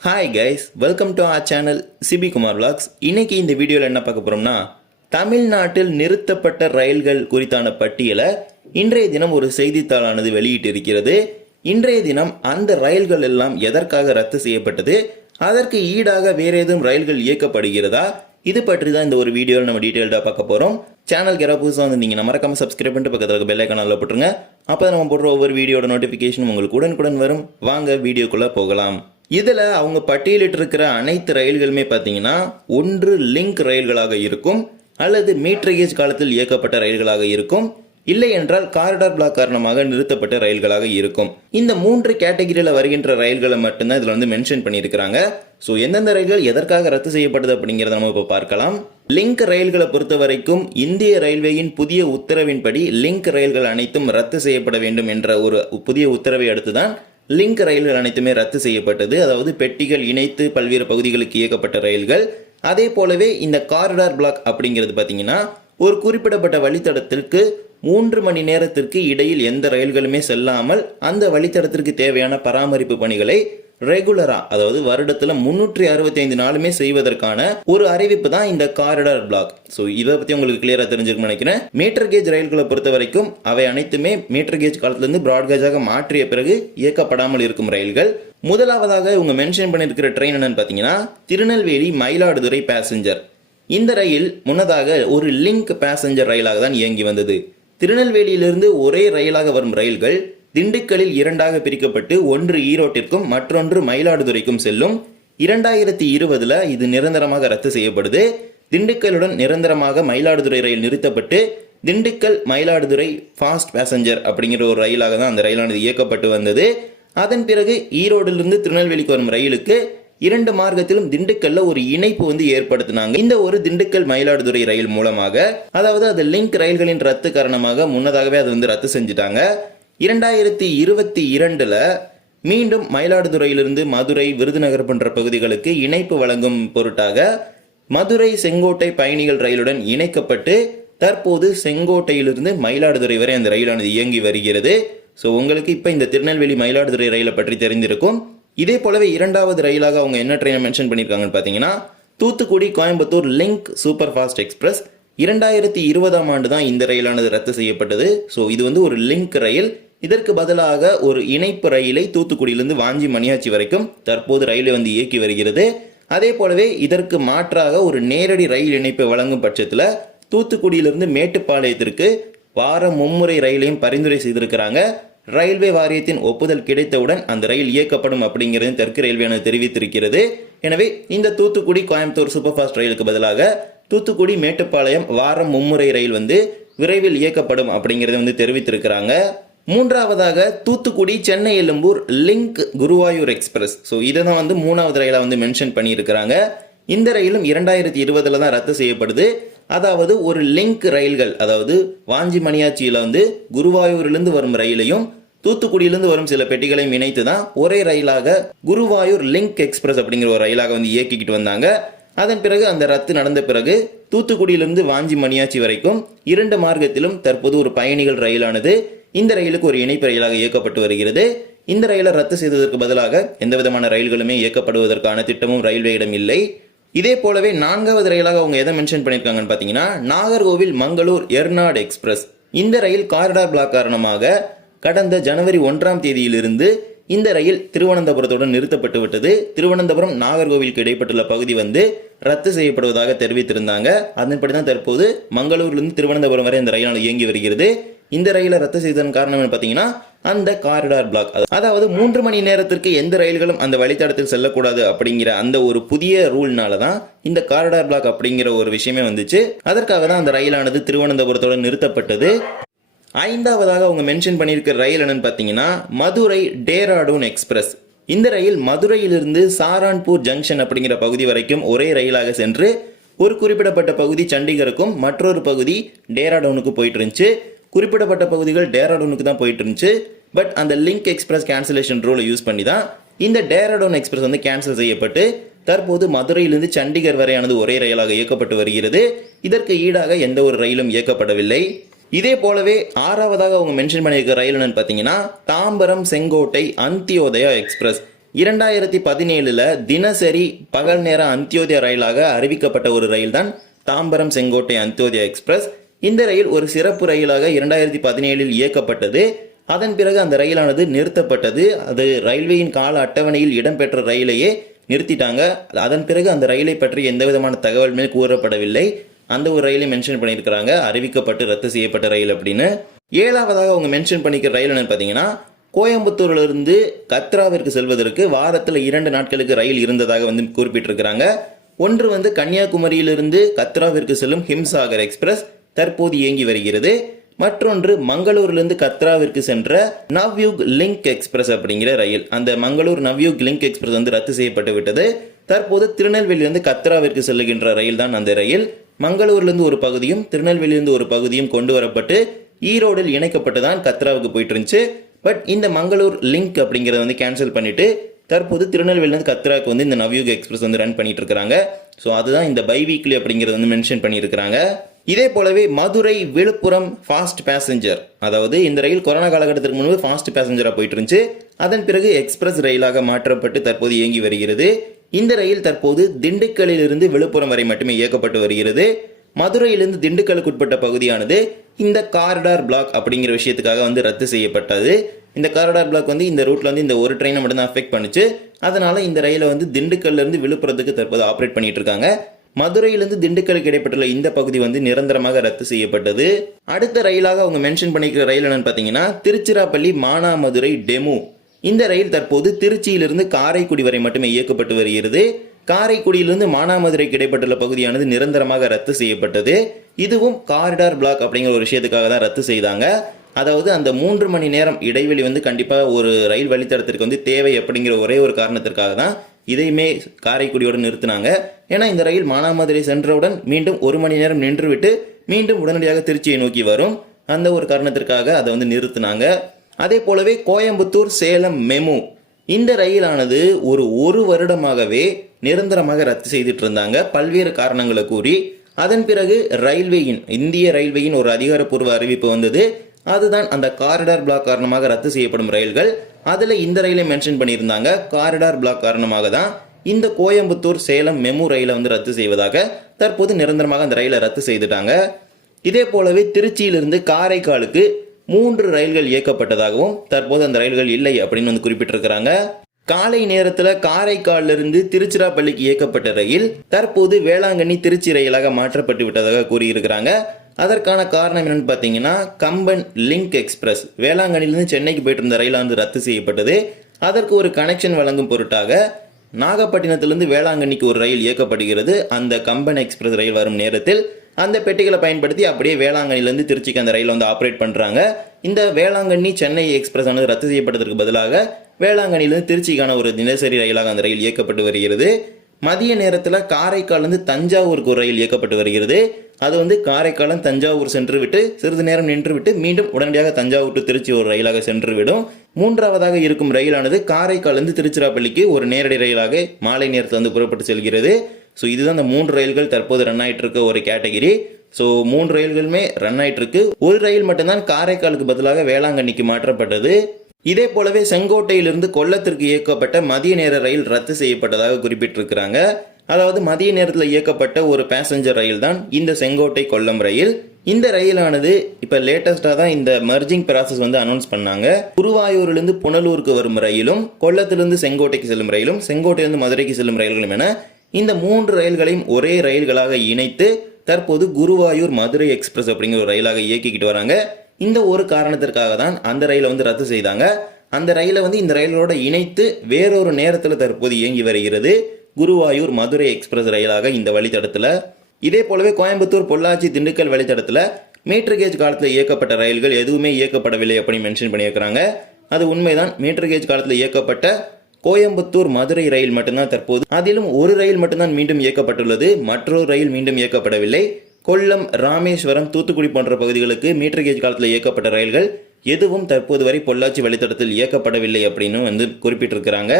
Hi guys welcome to our channel Sibi Kumar vlogs இன்னைக்கு இந்த வீடியோவில் என்ன பார்க்க போகிறோம்னா தமிழ்நாட்டில் நிறுத்தப்பட்ட ரயில்கள் குறித்தான பட்டியலை இன்றைய தினம் ஒரு செய்தித்தாளானது வெளியிட்டு இருக்கிறது இன்றைய தினம் அந்த ரயில்கள் எல்லாம் எதற்காக ரத்து செய்யப்பட்டது? அதற்கு ஈடாக வேறு ஏதும் ரயில்கள் இயக்கப்படுகிறதா? இது பற்றி தான் இந்த ஒரு வீடியோவில் நம்ம டீட்டெயில்டாக பார்க்க போகிறோம் சேனல் யாராவது புதுசாக வந்திருந்தீங்கன்னா மறக்காமல் சப்ஸ்கிரைப் பண்ணிட்டு பக்கத்தில் பெல் ஐக்கானில் போட்டுருங்க. அப்போ நம்ம போடுற ஒவ்வொரு வீடியோட நோட்டிஃபிகேஷன் உங்களுக்கு உடனுக்குடன் வரும். வாங்க வீடியோக்குள்ளே போகலாம். இதில் அவங்க பட்டியலிட்டு இருக்கிற அனைத்து ரயில்களுமே பார்த்தீங்கன்னா ஒன்று லிங்க் ரயில்களாக இருக்கும் அல்லது மீட்டர் காலத்தில் இயக்கப்பட்ட ரயில்களாக இருக்கும் இல்லை என்றால் காரிடார் பிளாக் காரணமாக நிறுத்தப்பட்ட ரயில்களாக இருக்கும். இந்த மூன்று கேட்டகிரியில் வருகின்ற ரயில்களை மட்டும்தான் இதில் வந்து மென்ஷன் பண்ணியிருக்கிறாங்க. ஸோ எந்தெந்த ரயில்கள் எதற்காக ரத்து செய்யப்படுது அப்படிங்கிறத நம்ம இப்போ பார்க்கலாம். லிங்க் ரயில்களை பொறுத்த வரைக்கும் இந்திய ரயில்வேயின் புதிய உத்தரவின்படி லிங்க் ரயில்கள் அனைத்தும் ரத்து செய்யப்பட வேண்டும் என்ற ஒரு புதிய உத்தரவை அடுத்து தான் லிங்க் ரயில்கள் அனைத்துமே ரத்து செய்யப்பட்டது. அதாவது பெட்டிகள் இணைத்து பல்வேறு பகுதிகளுக்கு இயக்கப்பட்ட ரயில்கள். அதே போலவே இந்த காரிடார் பிளாக் அப்படிங்கிறது பார்த்தீங்கன்னா ஒரு குறிப்பிடப்பட்ட வழித்தடத்திற்கு மூன்று மணி நேரத்திற்கு இடையில் எந்த ரயில்களுமே செல்லாமல் அந்த வழித்தடத்திற்கு தேவையான பராமரிப்பு பணிகளை ரெகுலரா அதாவது வருடத்துல முன்னூற்றி அறுபத்தி ஐந்து நாளுமே செய்வதற்கான ஒரு அறிவிப்பு தான் இந்த காரிடார் பிளாக் ஸோ இதை பத்தி உங்களுக்கு கிளியரா தெரிஞ்சிருக்கும் நினைக்கிறேன். மீட்டர் கேஜ் ரயில்களை பொறுத்த வரைக்கும் அவை அனைத்துமே மீட்டர் கேஜ் காலத்திலிருந்து பிராட் மாற்றிய பிறகு இயக்கப்படாமல் இருக்கும் ரயில்கள். முதலாவதாக இவங்க மென்ஷன் பண்ணியிருக்கிற ட்ரெயின் என்னன்னு பார்த்தீங்கன்னா திருநெல்வேலி மயிலாடுதுறை பேசஞ்சர் இந்த ரயில் முன்னதாக ஒரு லிங்க் பேசஞ்சர் ரயிலாக தான் இயங்கி வந்தது. திருநெல்வேலியிலிருந்து ஒரே ரயிலாக வரும் ரயில்கள் திண்டுக்கல்லில் இரண்டாக பிரிக்கப்பட்டு ஒன்று ஈரோட்டிற்கும் மற்றொன்று மயிலாடுதுறைக்கும் செல்லும். இரண்டாயிரத்தி இருபதுல இது நிரந்தரமாக ரத்து செய்யப்படுது. திண்டுக்கல்லுடன் நிரந்தரமாக மயிலாடுதுறை ரயில் நிறுத்தப்பட்டு திண்டுக்கல் மயிலாடுதுறை ஃபாஸ்ட் பேசஞ்சர் அப்படிங்கிற ஒரு ரயிலாக தான் அந்த ரயிலானது இயக்கப்பட்டு வந்தது. அதன் பிறகு ஈரோடிலிருந்து திருநெல்வேலிக்கு வரும் ரயிலுக்கு இரண்டு மார்க்கத்திலும் திண்டுக்கல்ல ஒரு இணைப்பு வந்து ஏற்படுத்தினாங்க. இந்த ஒரு திண்டுக்கல் மயிலாடுதுறை ரயில் மூலமாக அதாவது அது லிங்க் ரயில்களின் ரத்து காரணமாக முன்னதாகவே அது வந்து ரத்து செஞ்சுட்டாங்க. இரண்டாயிரத்தி இருபத்தி இரண்டுல மீண்டும் மயிலாடுதுறையிலிருந்து மதுரை விருதுநகர் போன்ற பகுதிகளுக்கு இணைப்பு வழங்கும் பொருட்டாக மதுரை செங்கோட்டை பயணிகள் ரயிலுடன் இணைக்கப்பட்டு தற்போது செங்கோட்டையிலிருந்து மயிலாடுதுறை வரை அந்த ரயிலானது இயங்கி வருகிறது. ஸோ உங்களுக்கு இப்போ இந்த திருநெல்வேலி மயிலாடுதுறை ரயிலை பற்றி தெரிந்திருக்கும். இதே போலவே இரண்டாவது ரயிலாக அவங்க என்ன ட்ரெயினை மென்ஷன் பண்ணியிருக்காங்கன்னு பார்த்தீங்கன்னா Thoothukudi Coimbatore link super fast express இரண்டாயிரத்தி இருபதாம் ஆண்டு தான் இந்த ரயிலானது ரத்து செய்யப்பட்டது. ஸோ இது வந்து ஒரு லிங்க் ரயில். இதற்கு பதிலாக ஒரு இணைப்பு ரயிலை தூத்துக்குடியிலிருந்து வாஞ்சி மணியாச்சி வரைக்கும் தற்போது ரயிலை வந்து இயக்கி வருகிறது. அதே போலவே இதற்கு மாற்றாக ஒரு நேரடி ரயில் இணைப்பை வழங்கும் பட்சத்தில் தூத்துக்குடியிலிருந்து மேட்டுப்பாளையத்திற்கு வாரம் மும்முறை ரயிலையும் பரிந்துரை செய்திருக்கிறாங்க. ரயில்வே வாரியத்தின் ஒப்புதல் கிடைத்தவுடன் அந்த ரயில் இயக்கப்படும் அப்படிங்கிறது தெற்கு ரயில்வேயானது தெரிவித்திருக்கிறது. எனவே இந்த தூத்துக்குடி கோயம்புத்தூர் சூப்பர் ஃபாஸ்ட் ரயிலுக்கு பதிலாக தூத்துக்குடி மேட்டுப்பாளையம் வாரம் மும்முறை ரயில் வந்து விரைவில் இயக்கப்படும் அப்படிங்கிறத வந்து தெரிவித்திருக்கிறாங்க. மூன்றாவதாக Thoothukudi Chennai Egmore link Guruvayur express. So இதை தான் வந்து மூணாவது ரயிலாக வந்து மென்ஷன் பண்ணியிருக்கிறாங்க. இந்த ரயிலும் இரண்டாயிரத்தி இருபதுல தான் ரத்து செய்யப்படுது. அதாவது ஒரு லிங்க் ரயில்கள் அதாவது வாஞ்சி மணியாச்சியில் வந்து குருவாயூர்லேருந்து வரும் ரயிலையும் தூத்துக்குடியிலிருந்து வரும் சில பெட்டிகளையும் இணைத்து தான் ஒரே ரயிலாக குருவாயூர் லிங்க் எக்ஸ்பிரஸ் அப்படிங்கிற ஒரு ரயிலாக வந்து இயக்கிக்கிட்டு வந்தாங்க. அதன் பிறகு அந்த ரத்து நடந்த பிறகு தூத்துக்குடியிலிருந்து வாஞ்சி மணியாச்சி வரைக்கும் இரண்டு மார்க்கத்திலும் தற்போது ஒரு பயணிகள் ரயிலானது இந்த ரயிலுக்கு ஒரு இணைப்பு ரயிலாக இயக்கப்பட்டு வருகிறது. இந்த ரயிலை ரத்து செய்ததற்கு பதிலாக எந்த விதமான ரயில்களுமே இயக்கப்படுவதற்கான திட்டமும் ரயில்வேயிடம் இல்லை. இதே போலவே நான்காவது ரயிலாக அவங்க எதை மென்ஷன் பண்ணியிருக்காங்கன்னு பார்த்தீங்கன்னா நாகர்கோவில் மங்களூர் எர்நாடு எக்ஸ்பிரஸ். இந்த ரயில் காரிடார் பிளாக் காரணமாக கடந்த ஜனவரி ஒன்றாம் தேதியிலிருந்து இந்த ரயில் திருவனந்தபுரத்துடன் நிறுத்தப்பட்டு விட்டது. திருவனந்தபுரம் நாகர்கோவிலுக்கு இடைப்பட்டுள்ள பகுதி வந்து ரத்து செய்யப்படுவதாக தெரிவித்திருந்தாங்க. அதன்படி தான் தற்போது மங்களூர்லேருந்து திருவனந்தபுரம் வரை இந்த ரயிலானது இயங்கி வருகிறது. இந்த ரயிலை ரத்து செய்ததன் காரணம் என்ன பார்த்தீங்கன்னா அந்த காரிடார் பிளாக் அதாவது மூன்று மணி நேரத்திற்கு எந்த ரயில்களும் அந்த வழித்தடத்தில் செல்லக்கூடாது அப்படிங்கிற அந்த ஒரு புதிய ரூல்னால தான் இந்த காரிடார் பிளாக் அப்படிங்கிற ஒரு விஷயமே வந்துச்சு. அதற்காக தான் அந்த ரயிலானது திருவனந்தபுரத்தோடு நிறுத்தப்பட்டது. ஐந்தாவதாக அவங்க மென்ஷன் பண்ணியிருக்கிற ரயில் என்னன்னு பார்த்தீங்கன்னா மதுரை டேராடூன் எக்ஸ்பிரஸ். இந்த ரயில் மதுரையிலிருந்து சாரான்பூர் ஜங்ஷன் அப்படிங்கிற பகுதி வரைக்கும் ஒரே ரயிலாக சென்று ஒரு குறிப்பிடப்பட்ட பகுதி சண்டிகருக்கும் மற்றொரு பகுதி டேராடூனுக்கு போயிட்டு இருந்துச்சு குறிப்பிடப்பட்ட பகுதிகள் டேராடூனுக்கு தான் போயிட்டு இருந்துச்சு பட் அந்த லிங்க் எக்ஸ்பிரஸ் கேன்சலேஷன் ரூலை யூஸ் பண்ணி தான் இந்த டேராடூன் எக்ஸ்பிரஸ் வந்து கேன்சல் செய்யப்பட்டு தற்போது மதுரையிலிருந்து சண்டிகர் வரையானது ஒரே ரயிலாக இயக்கப்பட்டு வருகிறது. இதற்கு ஈடாக எந்த ஒரு ரயிலும் இயக்கப்படவில்லை. இதே போலவே ஆறாவதாக அவங்க மென்ஷன் பண்ணியிருக்க ரயில் என்னன்னு பார்த்தீங்கன்னா தாம்பரம் செங்கோட்டை அந்தியோதயா எக்ஸ்பிரஸ். இரண்டாயிரத்தி பதினேழுல தினசரி பகல் நேர அந்தியோதயா ரயிலாக அறிவிக்கப்பட்ட ஒரு ரயில் தான் தாம்பரம் செங்கோட்டை அந்தியோதயா எக்ஸ்பிரஸ். இந்த ரயில் ஒரு சிறப்பு ரயிலாக இரண்டாயிரத்தி பதினேழில் இயக்கப்பட்டது. அதன் பிறகு அந்த ரயிலானது நிறுத்தப்பட்டது. அது ரயில்வேயின் கால அட்டவணையில் இடம்பெற்ற ரயிலையே நிறுத்திட்டாங்க. அதன் பிறகு அந்த ரயிலை பற்றி எந்த விதமான தகவலுமே கூறப்படவில்லை. அந்த ஒரு ரயிலையும் மென்ஷன் பண்ணியிருக்கிறாங்க. அறிவிக்கப்பட்டு ரத்து செய்யப்பட்ட ரயில் அப்படின்னு. ஏழாவதாக அவங்க மென்ஷன் பண்ணிக்கிற ரயில் என்னன்னு பார்த்தீங்கன்னா கோயம்புத்தூர்லேருந்து கத்ராவிற்கு செல்வதற்கு வாரத்தில் இரண்டு நாட்களுக்கு ரயில் இருந்ததாக வந்து குறிப்பிட்டிருக்கிறாங்க. ஒன்று வந்து கன்னியாகுமரியிலிருந்து கத்ராவிற்கு செல்லும் ஹிம்சாகர் எக்ஸ்பிரஸ் தற்போது இயங்கி வருகிறது. மற்றொன்று மங்களூர்லேருந்து கத்ராவிற்கு சென்ற நவ்யூக் லிங்க் எக்ஸ்பிரஸ் அப்படிங்கிற ரயில். அந்த மங்களூர் நவ்யூக் லிங்க் எக்ஸ்பிரஸ் வந்து ரத்து செய்யப்பட்டு விட்டது. தற்போது திருநெல்வேலியிலிருந்து கத்ராவிற்கு செல்லுகின்ற ரயில் தான் அந்த ரயில். மங்களூர்லேருந்து ஒரு பகுதியும் திருநெல்வேலியிலிருந்து ஒரு பகுதியும் கொண்டு வரப்பட்டு ஈரோடில் இணைக்கப்பட்டு தான் கத்ராவுக்கு போயிட்டு இருந்துச்சு பட் இந்த மங்களூர் லிங்க் அப்படிங்கிறத வந்து கேன்சல் பண்ணிவிட்டு தற்போது திருநெல்வேலியிலேருந்து கத்ராக்கு வந்து இந்த நவ்யூக் எக்ஸ்பிரஸ் வந்து ரன் பண்ணிட்டு இருக்காங்க ஸோ அதுதான் இந்த பை வீக்லி அப்படிங்கிறத வந்து மென்ஷன் பண்ணியிருக்கிறாங்க. இதே போலவே மதுரை விழுப்புரம் ஃபாஸ்ட் பேசஞ்சர் அதாவது இந்த ரயில் கொரோனா காலகட்டத்திற்கு முன்பு ஃபாஸ்ட் பேசஞ்சராக போயிட்டு இருந்துச்சு அதன் பிறகு எக்ஸ்பிரஸ் ரயிலாக மாற்றப்பட்டு தற்போது இயங்கி வருகிறது. இந்த ரயில் தற்போது திண்டுக்கல்லில் இருந்து விழுப்புரம் வரை மட்டுமே இயக்கப்பட்டு வருகிறது. மதுரையிலிருந்து திண்டுக்கலுக்கு உட்பட்ட பகுதியானது இந்த காரிடார் பிளாக் அப்படிங்கிற விஷயத்துக்காக வந்து ரத்து செய்யப்பட்டது. இந்த காரிடார் பிளாக் வந்து இந்த ரூட்ல வந்து இந்த ஒரு ட்ரெயினை மட்டும்தான் அஃபெக்ட் பண்ணுச்சு. அதனால இந்த ரயிலை வந்து திண்டுக்கல்ல இருந்து விழுப்புரத்துக்கு தற்போது ஆப்ரேட் பண்ணிட்டு இருக்காங்க. மதுரையிலிருந்து திண்டுக்கலுக்கு இடைப்பட்டுள்ள இந்த பகுதி வந்து நிரந்தரமாக ரத்து செய்யப்பட்டது. அடுத்த ரயிலாக அவங்க மென்ஷன் பண்ணிக்கிற ரயில் என்னன்னு பார்த்தீங்கன்னா திருச்சிராப்பள்ளி மானாமதுரை டெமு இந்த ரயில் தற்போது திருச்சியிலிருந்து காரைக்குடி வரை மட்டுமே இயக்கப்பட்டு வருகிறது. காரைக்குடியிலிருந்து மானாமதுரைக்கு இடைப்பட்டுள்ள பகுதியானது நிரந்தரமாக ரத்து செய்யப்பட்டது. இதுவும் காரிடார் பிளாக் அப்படிங்கிற ஒரு விஷயத்துக்காக தான் ரத்து செய்தாங்க. அதாவது அந்த மூன்று மணி நேரம் இடைவெளி வந்து கண்டிப்பாக ஒரு ரயில் வழித்தடத்திற்கு வந்து தேவை அப்படிங்கிற ஒரே ஒரு காரணத்திற்காக தான் இதையுமே காரைக்குடியோடு நிறுத்தினாங்க. ஏன்னா இந்த ரயில் மானாமதுரை சென்றவுடன் மீண்டும் ஒரு மணி நேரம் நின்றுவிட்டு மீண்டும் உடனடியாக திருச்சியை நோக்கி வரும். அந்த ஒரு காரணத்திற்காக அதை வந்து நிறுத்தினாங்க. அதே போலவே கோயம்புத்தூர் சேலம் மெமு. இந்த ரயிலானது ஒரு ஒரு வருடமாகவே நிரந்தரமாக ரத்து செய்துட்டு இருந்தாங்க பல்வேறு காரணங்களை கூறி அதன் பிறகு ரயில்வேயின் இந்திய ரயில்வேயின் ஒரு அதிகாரப்பூர்வ அறிவிப்பு வந்தது. அதுதான் அந்த காரிடார் பிளாக் காரணமாக ரத்து செய்யப்படும் ரயில்கள். அதில் இந்த ரயிலை மென்ஷன் பண்ணியிருந்தாங்க. காரிடார் பிளாக் காரணமாக தான் இந்த கோயம்புத்தூர் சேலம் மெமு ரயிலை வந்து ரத்து செய்வதாக தற்போது நிரந்தரமாக அந்த ரயிலை ரத்து செய்துட்டாங்க. இதே போலவே திருச்சியிலிருந்து காரைக்காலுக்கு மூன்று ரயில்கள் இயக்கப்பட்டதாகவும் தற்போது அந்த ரயில்கள் இல்லை அப்படின்னு வந்து குறிப்பிட்டிருக்கிறாங்க. காலை நேரத்தில் காரைக்காலிலிருந்து திருச்சிராப்பள்ளிக்கு இயக்கப்பட்ட ரயில் தற்போது வேளாங்கண்ணி திருச்சி ரயிலாக மாற்றப்பட்டு விட்டதாக கூறியிருக்கிறாங்க. அதற்கான காரணம் என்னன்னு பார்த்தீங்கன்னா கம்பன் லிங்க் எக்ஸ்பிரஸ். வேளாங்கண்ணிலிருந்து சென்னைக்கு போயிட்டு இருந்த ரயிலாக வந்து ரத்து செய்யப்பட்டது. அதற்கு ஒரு கனெக்ஷன் வழங்கும் பொருட்டாக நாகப்பட்டினத்திலிருந்து வேளாங்கண்ணிக்கு ஒரு ரயில் இயக்கப்படுகிறது. அந்த கம்பன் எக்ஸ்பிரஸ் ரயில் வரும் நேரத்தில் அந்த பெட்டிகளை பயன்படுத்தி அப்படியே வேளாங்கண்ணிலேருந்து திருச்சிக்கு அந்த ரயில் வந்து ஆப்ரேட் பண்ணுறாங்க இந்த வேளாங்கண்ணி சென்னை எக்ஸ்பிரஸ் ஆனது ரத்து செய்யப்பட்டதற்கு பதிலாக வேளாங்கண்ணிலேருந்து திருச்சிக்கான ஒரு தினசரி ரயிலாக அந்த ரயில் இயக்கப்பட்டு வருகிறது. மதிய நேரத்தில் காரைக்கால்லேருந்து தஞ்சாவூருக்கு ஒரு ரயில் இயக்கப்பட்டு வருகிறது. அது வந்து காரைக்காலம் தஞ்சாவூர் சென்று விட்டு சிறிது நேரம் நின்று விட்டு மீண்டும் உடனடியாக தஞ்சாவூர் டு திருச்சி ஒரு ரயிலாக சென்று விடும் மூன்றாவதாக இருக்கும் ரயிலானது காரைக்காலிருந்து திருச்சிராப்பள்ளிக்கு ஒரு நேரடி ரயிலாக மாலை நேரத்தில் வந்து புறப்பட்டு செல்கிறது. ஸோ இதுதான் அந்த மூன்று ரயில்கள் தற்போது ரன் ஆகிட்டு இருக்க ஒரு கேட்டகிரி ஸோ மூன்று ரயில்களுமே ரன் ஆகிட்டு இருக்கு ஒரு ரயில் மட்டும்தான் காரைக்காலுக்கு பதிலாக வேளாங்கண்ணிக்கு மாற்றப்பட்டது. இதே போலவே செங்கோட்டையிலிருந்து கொல்லத்திற்கு இயக்கப்பட்ட மதிய நேர ரயில் ரத்து செய்யப்பட்டதாக குறிப்பிட்டிருக்கிறாங்க. அதாவது மதிய நேரத்தில் இயக்கப்பட்ட ஒரு பேசஞ்சர் ரயில் தான் இந்த செங்கோட்டை கொல்லம் ரயில். இந்த ரயிலானது இப்போ லேட்டஸ்டாக தான் இந்த மர்ஜிங் ப்ராசஸ் வந்து அனௌன்ஸ் பண்ணாங்க. குருவாயூர்லேருந்து புனலூருக்கு வரும் ரயிலும் கொல்லத்திலிருந்து செங்கோட்டைக்கு செல்லும் ரயிலும் செங்கோட்டையிலிருந்து மதுரைக்கு செல்லும் ரயில்களும் என இந்த மூன்று ரயில்களையும் ஒரே ரயில்களாக இணைத்து தற்போது குருவாயூர் மதுரை எக்ஸ்பிரஸ் அப்படிங்கிற ஒரு ரயிலாக இயக்கிக்கிட்டு வராங்க. இந்த ஒரு காரணத்திற்காக தான் அந்த ரயிலை வந்து ரத்து செய்தாங்க. அந்த ரயிலை வந்து இந்த ரயிலோட இணைத்து வேறொரு நேரத்தில் தற்போது இயங்கி வருகிறது. குருவாயூர் மதுரை எக்ஸ்பிரஸ் ரயிலாக இந்த வழித்தடத்தில். இதே போலவே கோயம்புத்தூர் பொள்ளாச்சி திண்டுக்கல் வழித்தடத்தில் மீட்டர் கேஜ் காலத்தில் இயக்கப்பட்ட ரயில்கள் எதுவுமே இயக்கப்படவில்லை அப்படின்னு மென்ஷன் பண்ணியிருக்கிறாங்க. அது உண்மைதான். மீட்டர் கேஜ் காலத்தில் இயக்கப்பட்ட கோயம்புத்தூர் மதுரை ரயில் மட்டும்தான் தற்போது. அதிலும் ஒரு ரயில் மட்டும்தான் மீண்டும் இயக்கப்பட்டுள்ளது. மற்றொரு ரயில் மீண்டும் இயக்கப்படவில்லை. கொல்லம் ராமேஸ்வரம் தூத்துக்குடி போன்ற பகுதிகளுக்கு மீட்டர் கேஜ் காலத்தில் இயக்கப்பட்ட ரயில்கள் எதுவும் தற்போது வரை பொள்ளாச்சி வழித்தடத்தில் இயக்கப்படவில்லை அப்படின்னு வந்து குறிப்பிட்டிருக்கிறாங்க.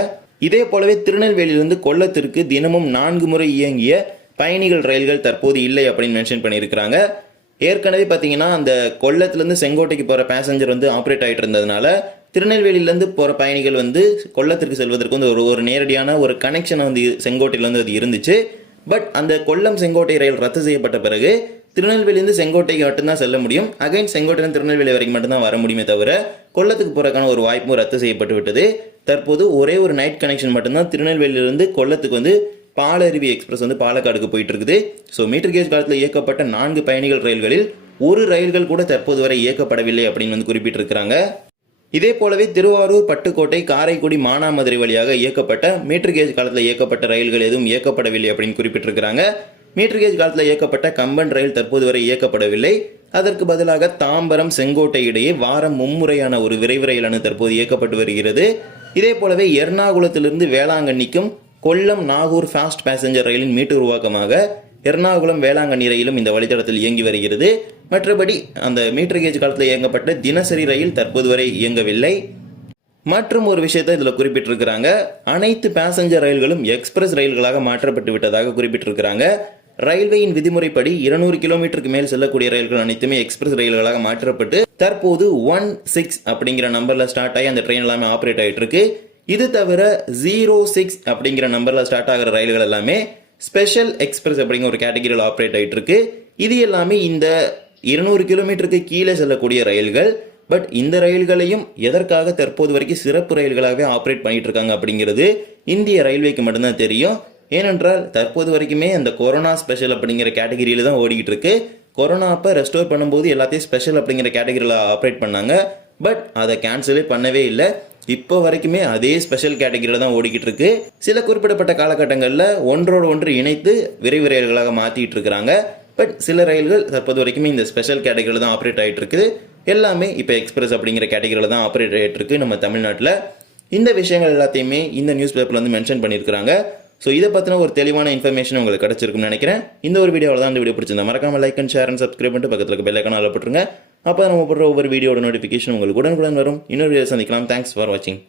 இதே போலவே திருநெல்வேலியிலிருந்து கொல்லத்திற்கு தினமும் நான்கு முறை இயங்கிய பயணிகள் ரயில்கள் தற்போது இல்லை அப்படின்னு மென்ஷன் பண்ணியிருக்கிறாங்க. ஏற்கனவே பார்த்தீங்கன்னா அந்த கொல்லத்துலேருந்து செங்கோட்டைக்கு போகிற பேசஞ்சர் வந்து ஆப்ரேட் ஆகிட்டு இருந்ததுனால திருநெல்வேலியிலேருந்து போகிற பயணிகள் வந்து கொல்லத்திற்கு செல்வதற்கு வந்து ஒரு ஒரு நேரடியான ஒரு கனெக்ஷன் வந்து செங்கோட்டையிலேருந்து அது இருந்துச்சு. பட் அந்த கொல்லம் செங்கோட்டை ரயில் ரத்து செய்யப்பட்ட பிறகு திருநெல்வேலியிலேருந்து செங்கோட்டைக்கு மட்டும்தான் செல்ல முடியும். அகைன் செங்கோட்டையிலிருந்து திருநெல்வேலி வரைக்கும் மட்டும்தான் வர முடியுமே தவிர கொல்லத்துக்கு போகிறக்கான ஒரு வாய்ப்பும் ரத்து செய்யப்பட்டு விட்டது. தற்போது ஒரே ஒரு நைட் கனெக்ஷன் மட்டும்தான் திருநெல்வேலியிலிருந்து கொல்லத்துக்கு வந்து பாலருவி எக்ஸ்பிரஸ் வந்து பாலக்காடுக்கு போயிட்டு இருக்குது ஸோ மீட்டர் கேஜ் காலத்தில் இயக்கப்பட்ட நான்கு பயணிகள் ரயில்களில் ஒரு ரயில்கள் கூட தற்போது வரை இயக்கப்படவில்லை அப்படின்னு வந்து குறிப்பிட்டிருக்கிறாங்க. இதே போலவே திருவாரூர் பட்டுக்கோட்டை காரைக்குடி மானாமதுரை வழியாக இயக்கப்பட்ட மீட்டர் கேஜ் காலத்தில் இயக்கப்பட்ட ரயில்கள் எதுவும் இயக்கப்படவில்லை அப்படின்னு குறிப்பிட்டிருக்கிறாங்க. மீட்டர் கேஜ் காலத்தில் இயக்கப்பட்ட கம்பன் ரயில் தற்போது வரை இயக்கப்படவில்லை. அதற்கு பதிலாக தாம்பரம் செங்கோட்டை இடையே வாரம் மும்முறையான ஒரு விரைவு ரயிலானது தற்போது இயக்கப்பட்டு வருகிறது. இதே போலவே எர்ணாகுளத்திலிருந்து வேளாங்கண்ணிக்கும் கொல்லம் நாகூர் ஃபாஸ்ட் பேசஞ்சர் ரயிலின் மீட்டு உருவாக்கமாக எர்ணாகுளம் வேளாங்கண்ணி ரயிலும் இந்த வழித்தடத்தில் இயங்கி வருகிறது. மற்றபடி அந்த மீட்டர் கேஜ் காலத்தில் இயங்கப்பட்ட தினசரி ரயில் தற்போது வரை இயங்கவில்லை. மற்றும் ஒரு விஷயத்தை இதில் குறிப்பிட்டிருக்கிறாங்க. அனைத்து பேசஞ்சர் ரயில்களும் எக்ஸ்பிரஸ் ரயில்களாக மாற்றப்பட்டு விட்டதாக குறிப்பிட்டிருக்கிறாங்க. ரயில்வேயின் விதிமுறைப்படி இருநூறு கிலோமீட்டருக்கு மேல் செல்லக்கூடிய ரயில்கள் அனைத்துமே எக்ஸ்பிரஸ் ரயில்களாக மாற்றப்பட்டு தற்போது ஒன் சிக்ஸ் அப்படிங்கிற நம்பர்ல ஸ்டார்ட் ஆகி அந்த ட்ரெயின் எல்லாமே ஆப்ரேட் ஆகிட்டு இருக்கு இது தவிர ஜீரோ சிக்ஸ் அப்படிங்கிற நம்பர்ல ஸ்டார்ட் ஆகிற ரயில்கள் எல்லாமே ஸ்பெஷல் எக்ஸ்பிரஸ் அப்படிங்கிற ஒரு கேட்டகரியில் ஆப்ரேட் ஆகிட்டு இருக்கு இது எல்லாமே இந்த இருநூறு கிலோமீட்டருக்கு கீழே செல்லக்கூடிய ரயில்கள் பட் இந்த ரயில்களையும் எதற்காக தற்போது வரைக்கும் சிறப்பு ரயில்களாகவே ஆப்ரேட் பண்ணிட்டு இருக்காங்க அப்படிங்கிறது இந்திய ரயில்வேக்கு மட்டும்தான் தெரியும். ஏனென்றால் தற்போது வரைக்குமே அந்த கொரோனா ஸ்பெஷல் அப்படிங்கிற கேட்டகிரியில் தான் ஓடிக்கிட்டு இருக்கு கொரோனா அப்போ ரெஸ்டோர் பண்ணும்போது எல்லாத்தையும் ஸ்பெஷல் அப்படிங்கிற கேட்டகரியில் ஆப்ரேட் பண்ணாங்க. பட் அதை கேன்சலே பண்ணவே இல்லை. இப்போ வரைக்குமே அதே ஸ்பெஷல் கேட்டகரியில் தான் ஓடிக்கிட்டு இருக்கு சில குறிப்பிடப்பட்ட காலகட்டங்களில் ஒன்றோடு ஒன்று இணைத்து விரைவு ரயில்களாக மாற்றிட்டு இருக்கிறாங்க பட் சில ரயில்கள் தற்போது வரைக்குமே இந்த ஸ்பெஷல் கேட்டகரியில் தான் ஆப்ரேட் ஆகிட்டு இருக்குது எல்லாமே இப்போ எக்ஸ்பிரஸ் அப்படிங்கிற கேட்டகரியில் தான் ஆப்ரேட் ஆகிட்டுருக்கு நம்ம தமிழ்நாட்டில். இந்த விஷயங்கள் எல்லாத்தையுமே இந்த நியூஸ் பேப்பரில் வந்து மென்ஷன் பண்ணியிருக்கிறாங்க. ஸோ இதை பற்றின ஒரு தெளிவான இன்ஃபர்மேஷன் உங்களுக்கு கிடச்சிருக்கும்னு நினைக்கிறேன். இந்த ஒரு வீடியோவில் தான் இந்த வீடியோ பிடிச்சிருந்தா மறக்காம like and share and subscribe பண்ணிட்டு பக்கத்தில் இருக்க பெல் ஐக்கான போட்டுருங்க அப்போ நம்ம போடுற ஒவ்வொரு வீடியோட நோட்டிஃபிகேஷன் உங்களுக்கு உடனுக்குடன் வரும். இன்னொரு வீடியோ சந்திக்கலாம். தேங்க்ஸ் ஃபார் வாட்சிங்